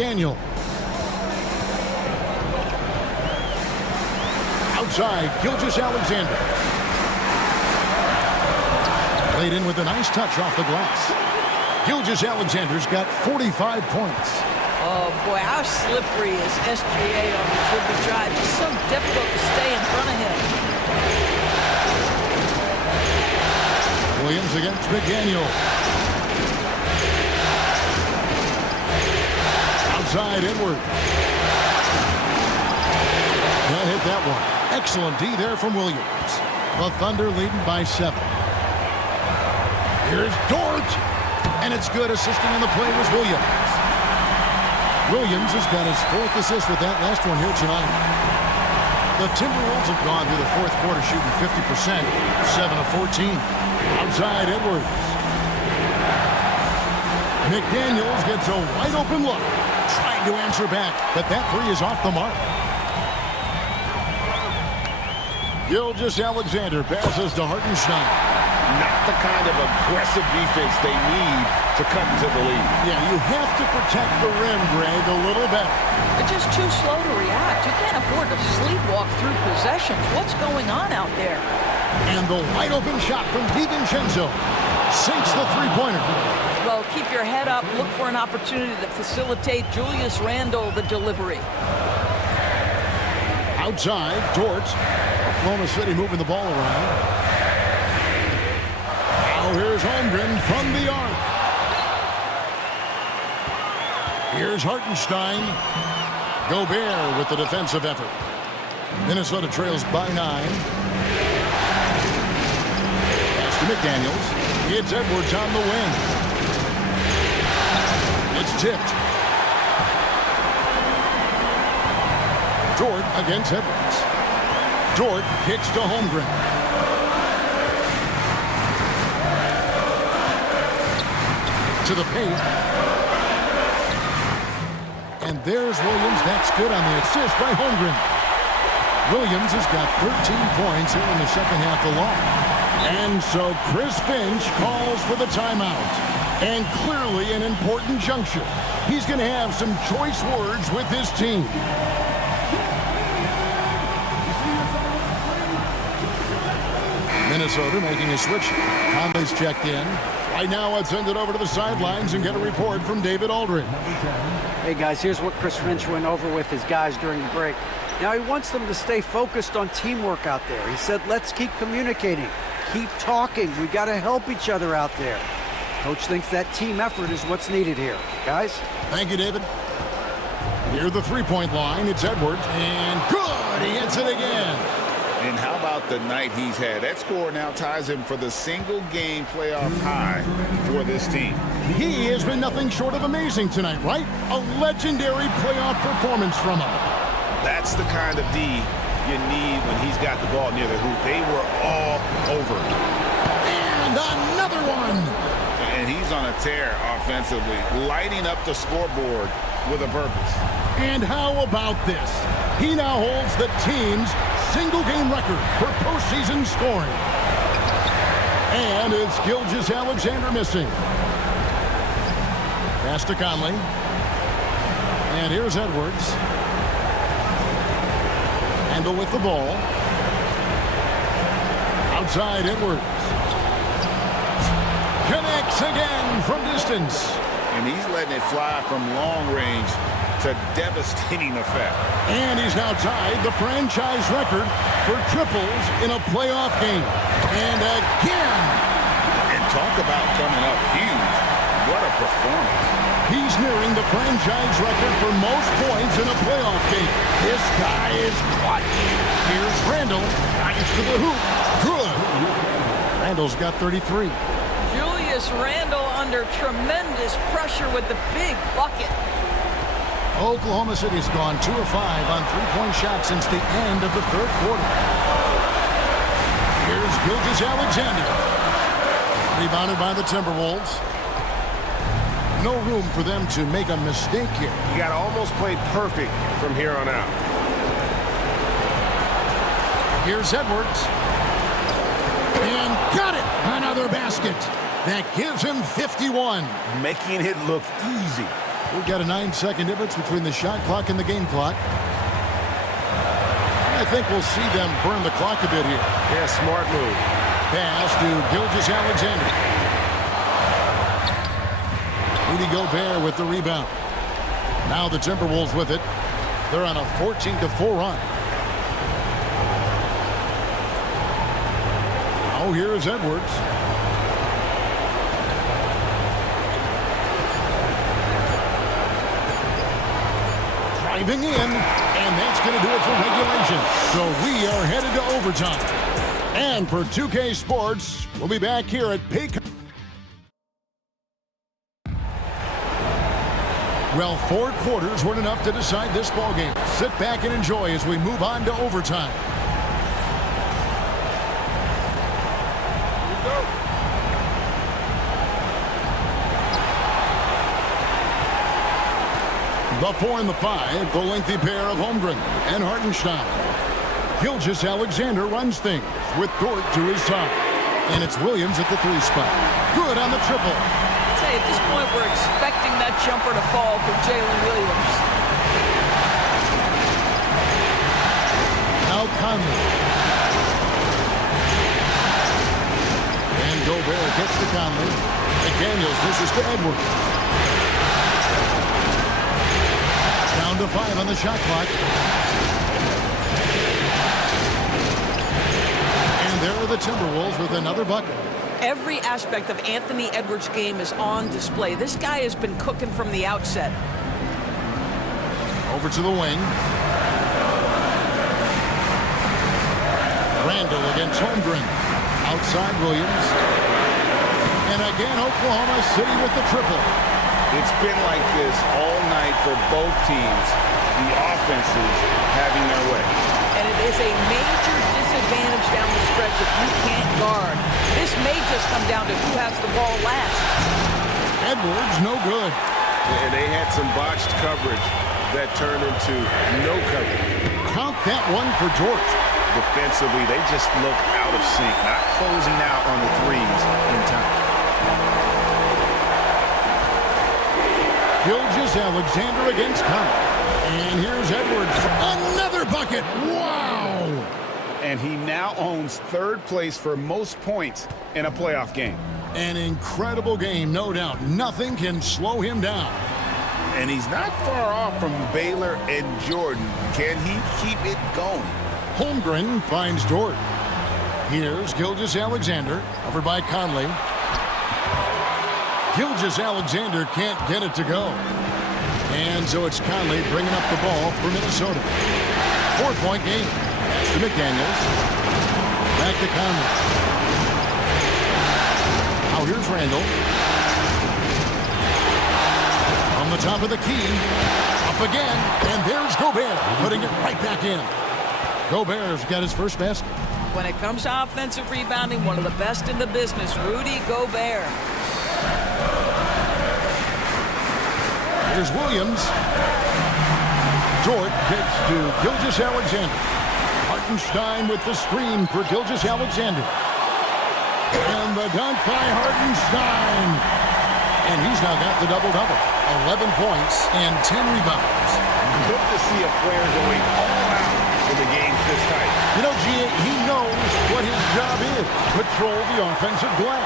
McDaniel. Outside, Gilgeous-Alexander. Played in with a nice touch off the glass. Gilgeous-Alexander's got 45 points. Oh, boy, how slippery is SGA on the dribble drive? Just so difficult to stay in front of him. Williams against McDaniel. Outside, Edwards. Can't hit that one. Excellent D there from Williams. The Thunder leading by 7. Here's Dort. And it's good. Assisting on the play was Williams. Williams has got his 4th assist with that last one here tonight. The Timberwolves have gone through the 4th quarter shooting 50%, 7 of 14. Outside, Edwards. McDaniels gets a wide open look. Trying to answer back, but that three is off the mark. Gilgeous-Alexander passes to Hartenstein. Not the kind of aggressive defense they need to cut into the lead. Yeah, you have to protect the rim, Greg, a little better. They're just too slow to react. You can't afford to sleepwalk through possessions. What's going on out there? And the wide open shot from DiVincenzo sinks the three-pointer. Well, keep your head up. Look for an opportunity to facilitate Julius Randle the delivery. Outside, Dort. Oklahoma City moving the ball around. Now here's Holmgren from the arc. Here's Hartenstein. Gobert with the defensive effort. Minnesota trails by 9. Pass to McDaniels. It's Edwards on the wing. It's tipped. Dort against Edwards. Dort kicks to Holmgren. To the paint. And there's Williams. That's good on the assist by Holmgren. Williams has got 13 points here in the second half alone. And so Chris Finch calls for the timeout. And clearly an important juncture. He's going to have some choice words with his team. Minnesota making a switch. Conley's checked in. Right now, let's send it over to the sidelines and get a report from David Aldridge. Hey, guys, here's what Chris Finch went over with his guys during the break. Now, he wants them to stay focused on teamwork out there. He said, let's keep communicating. Keep talking. We got to help each other out there. Coach thinks that team effort is what's needed here. Guys? Thank you, David. Near the three-point line, it's Edwards. And good! He hits it again. And how about the night he's had? That score now ties him for the single-game playoff high for this team. He has been nothing short of amazing tonight, right? A legendary playoff performance from him. That's the kind of D you need when he's got the ball near the hoop. They were all over. And another one. And he's on a tear offensively, lighting up the scoreboard with a purpose. And how about this? He now holds the team's single-game record for postseason scoring. And it's Gilgeous-Alexander missing. Pass to Conley. And here's Edwards. Randle with the ball. Outside, Edwards. Connects again from distance. And he's letting it fly from long range to devastating effect. And he's now tied the franchise record for triples in a playoff game. And again. And talk about coming up huge. What a performance. He's nearing the franchise record for most points in a playoff game. This guy is clutch. Here's Randle. Drives to the hoop. Good. Randle's got 33. Julius Randle under tremendous pressure with the big bucket. Oklahoma City's gone 2 of 5 on three-point shots since the end of the third quarter. Here's Gilgeous-Alexander. Rebounded by the Timberwolves. No room for them to make a mistake here. You got to almost play perfect from here on out. Here's Edwards. And got it! Another basket. That gives him 51. Making it look easy. We've got a 9-second difference between the shot clock and the game clock. I think we'll see them burn the clock a bit here. Yeah, smart move. Pass to Gilgeous-Alexander. Rudy Gobert with the rebound. Now the Timberwolves with it. They're on a 14-4 run. Now here's Edwards. Driving in, and that's going to do it for regulation. So we are headed to overtime. And for 2K Sports, we'll be back here at Pelicans. Well, 4 quarters weren't enough to decide this ballgame. Sit back and enjoy as we move on to overtime. The 4 and the 5, the lengthy pair of Holmgren and Hartenstein. Gilgeous-Alexander runs things with Dort to his side. And it's Williams at the 3 spot. Good on the triple. I'd say at this point we're expecting that jumper to fall for Jalen Williams. Now Conley. And Gobert gets to Conley. McDaniels misses to Edwards. Down to 5 on the shot clock. And there are the Timberwolves with another bucket. Every aspect of Anthony Edwards' game is on display. This guy has been cooking from the outset. Over to the wing. Randall against Holmgren. Outside Williams. And again, Oklahoma City with the triple. It's been like this all night for both teams. The offenses having their way. And it is a major disadvantage down the stretch if you can't guard. This may just come down to who has the ball last. Edwards, no good. And they had some botched coverage that turned into no coverage. Count that one for George. Defensively, they just look out of sync, not closing out on the threes in time. Gilgeous-Alexander against Conley. And here's Edwards. Another bucket. Wow. And he now owns 3rd place for most points in a playoff game. An incredible game, no doubt. Nothing can slow him down. And he's not far off from Baylor and Jordan. Can he keep it going? Holmgren finds Dort. Here's Gilgeous-Alexander, covered by Conley. Gilgeous-Alexander can't get it to go. And so it's Conley bringing up the ball for Minnesota. 4-point game. That's to McDaniels. Back to Conley. Now here's Randall. On the top of the key. Up again. And there's Gobert, putting it right back in. Gobert's got his first basket. When it comes to offensive rebounding, one of the best in the business, Rudy Gobert. Here's Williams. Dort kicks to Gilgeous-Alexander. Hartenstein with the screen for Gilgeous-Alexander. And the dunk by Hartenstein. And he's now got the double-double. 11 points and 10 rebounds. Good to see a player going all out in the games this tight. You know, G.A., he knows what his job is. Patrol the offensive glass.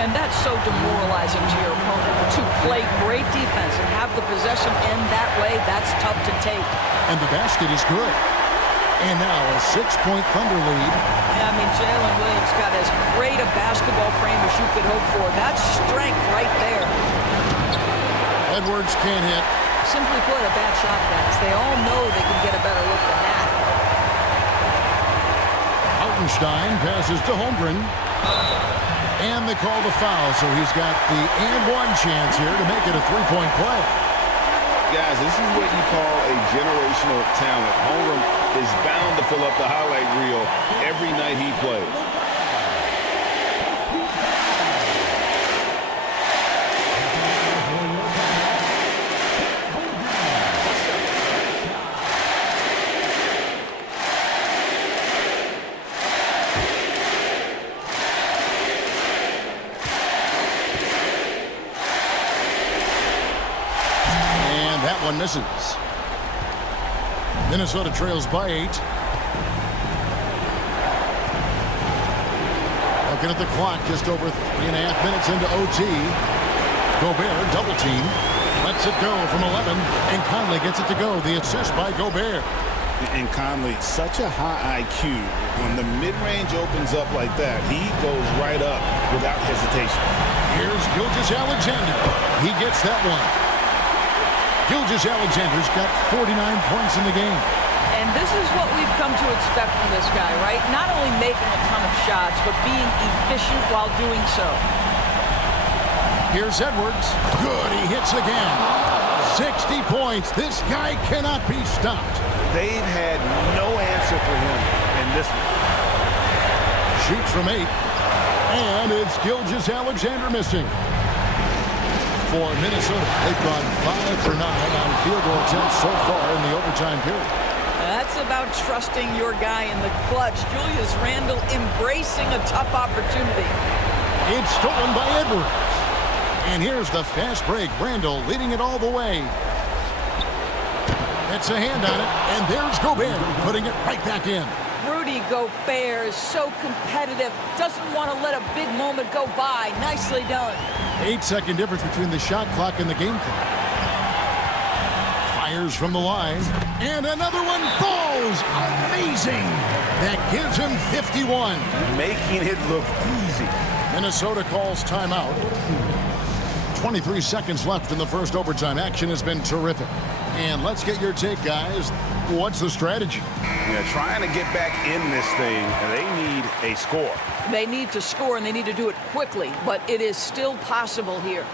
And that's so demoralizing to your opponent. To play great defense and have the possession in that way, that's tough to take. And the basket is good. And now a 6-point Thunder lead. I mean, Jalen Williams got as great a basketball frame as you could hope for. That's strength right there. Edwards can't hit. Simply put, a bad shot, guys. They all know they can get a better look than that. Hartenstein passes to Holmgren. And they call the foul, so he's got the and-one chance here to make it a 3-point play. Guys, this is what you call a generational talent. Holmgren is bound to fill up the highlight reel every night he plays. one misses. Minnesota trails by 8. Looking at the clock, just over 3.5 minutes into OT. Gobert double team. Lets it go from 11, and Conley gets it to go. The assist by Gobert. And Conley, such a high IQ. When the mid-range opens up like that, he goes right up without hesitation. Here's Gilgeous-Alexander. He gets that one. Gilgeous-Alexander's got 49 points in the game. And this is what we've come to expect from this guy, right? Not only making a ton of shots, but being efficient while doing so. Here's Edwards. Good, he hits again. 60 points. This guy cannot be stopped. They've had no answer for him in this one. Shoots from 8. And it's Gilgeous-Alexander missing. For Minnesota, they've gone 5 for 9 on field goal attempts so far in the overtime period. That's about trusting your guy in the clutch. Julius Randle embracing a tough opportunity. It's stolen by Edwards. And here's the fast break. Randle leading it all the way. That's a hand on it. And there's Gobert putting it right back in. Rudy Gobert is so competitive. Doesn't want to let a big moment go by. Nicely done. 8-second difference between the shot clock and the game clock. Fires from the line. And another one falls. Amazing. That gives him 51. Making it look easy. Minnesota calls timeout. 23 seconds left in the first overtime. Action has been terrific. And let's get your take, guys. What's the strategy? Yeah, trying to get back in this thing, and they need a score. They need to score, and they need to do it quickly, but it is still possible here.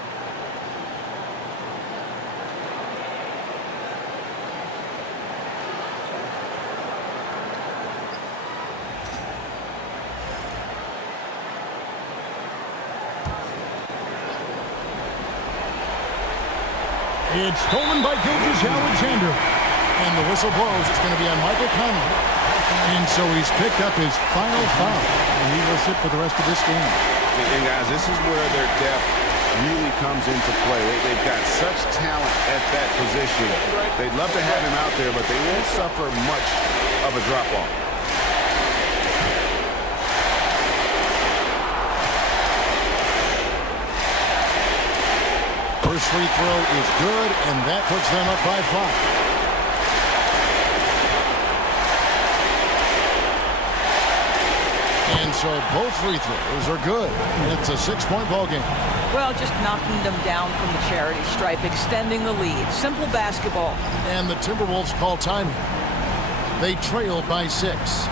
It's stolen by Gilgeous-Alexander. And the whistle blows. It's going to be on Michael Conley. And so he's picked up his final foul. And he will sit for the rest of this game. And guys, this is where their depth really comes into play. They've got such talent at that position. They'd love to have him out there, but they won't suffer much of a drop-off. First free throw is good, and that puts them up by 5. And so both free throws are good. It's a 6-point ball game. Well, just knocking them down from the charity stripe, extending the lead. Simple basketball. And the Timberwolves call timing. They trail by 6.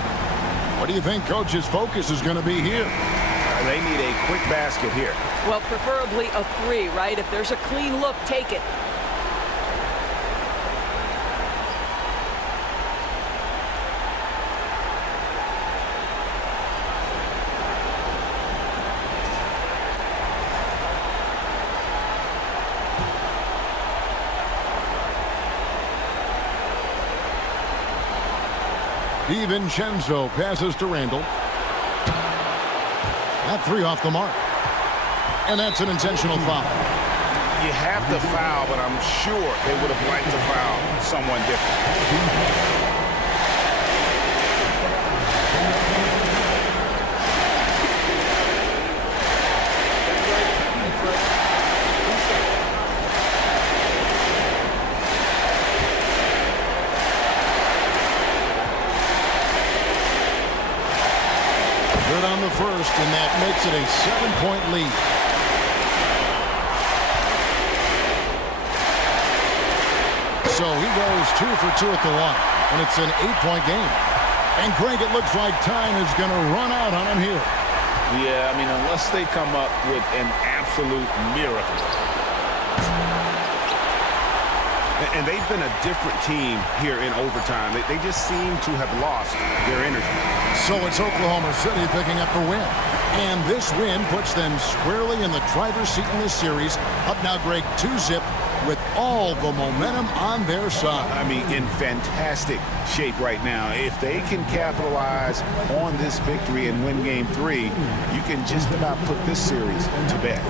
What do you think Coach's focus is going to be here? They need a quick basket here. Well, preferably a 3, right? If there's a clean look, take it. DiVincenzo passes to Randle. That 3 off the mark. And that's an intentional foul. You have to foul, but I'm sure they would have liked to foul someone different. Good on the first, and that makes it a 7-point lead. So he goes 2 for 2 at the line, and it's an 8-point game. And Greg, it looks like time is going to run out on him here. Yeah, I mean, unless they come up with an absolute miracle. And they've been a different team here in overtime. They just seem to have lost their energy. So it's Oklahoma City picking up the win. And this win puts them squarely in the driver's seat in this series. Up now, Greg, 2-zip with all the momentum on their side. I mean, in fantastic shape right now. If they can capitalize on this victory and win Game 3, you can just about put this series to bed.